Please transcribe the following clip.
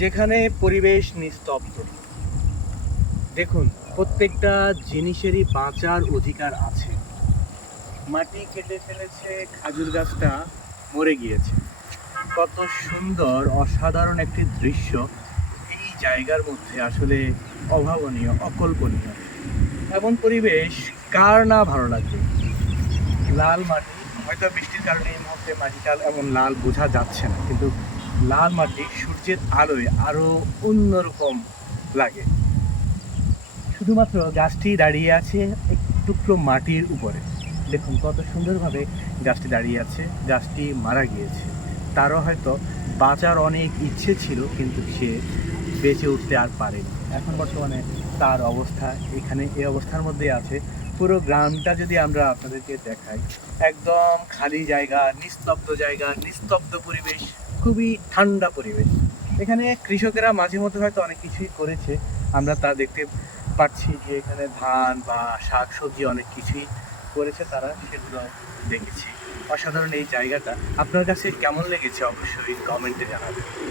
যেখানে পরিবেশ নিস্তব্ধ। দেখুন, প্রত্যেকটা জিনিসেরই বাঁচার অধিকার আছে। মাটি কেটে ফেলেছে, খেজুর গাছটা মরে গিয়েছে। কত সুন্দর অসাধারণ একটি দৃশ্য এই জায়গার মধ্যে, আসলে অভাবনীয়, অকল্পনীয়। এমন পরিবেশ কার না ভালো লাগবে? লাল মাটি, হয়তো বৃষ্টির কারণে এই মুহূর্তে মাটিটা এমন লাল বোঝা যাচ্ছে না, কিন্তু লাল মাটি সূর্যের আলোয় আরো অন্যরকম লাগে। শুধুমাত্র গাছটি দাঁড়িয়ে আছে এক টুকরো মাটির উপরে। দেখুন কত সুন্দরভাবে গাছটি দাঁড়িয়ে আছে। গাছটি মারা গিয়েছে, তারও হয়তো বাঁচার অনেক ইচ্ছে ছিল, কিন্তু সে বেঁচে উঠতে আর পারেনি। এখন বর্তমানে তার অবস্থা এখানে এই অবস্থার মধ্যে আছে। পুরো গ্রামটা যদি আমরা আপনাদেরকে দেখাই, একদম খালি জায়গা, নিস্তব্ধ জায়গা, নিস্তব্ধ পরিবেশ, খুবই ঠান্ডা পরিবেশ। এখানে কৃষকেরা মাঝে মধ্যে হয়তো অনেক কিছুই করেছে, আমরা তা দেখতে পাচ্ছি যে এখানে ধান বা শাক সবজি অনেক কিছুই করেছে তারা, সেগুলো দেখেছি। অসাধারণ এই জায়গাটা। আপনার কাছে কেমন লেগেছে অবশ্যই কমেন্টে জানাবেন।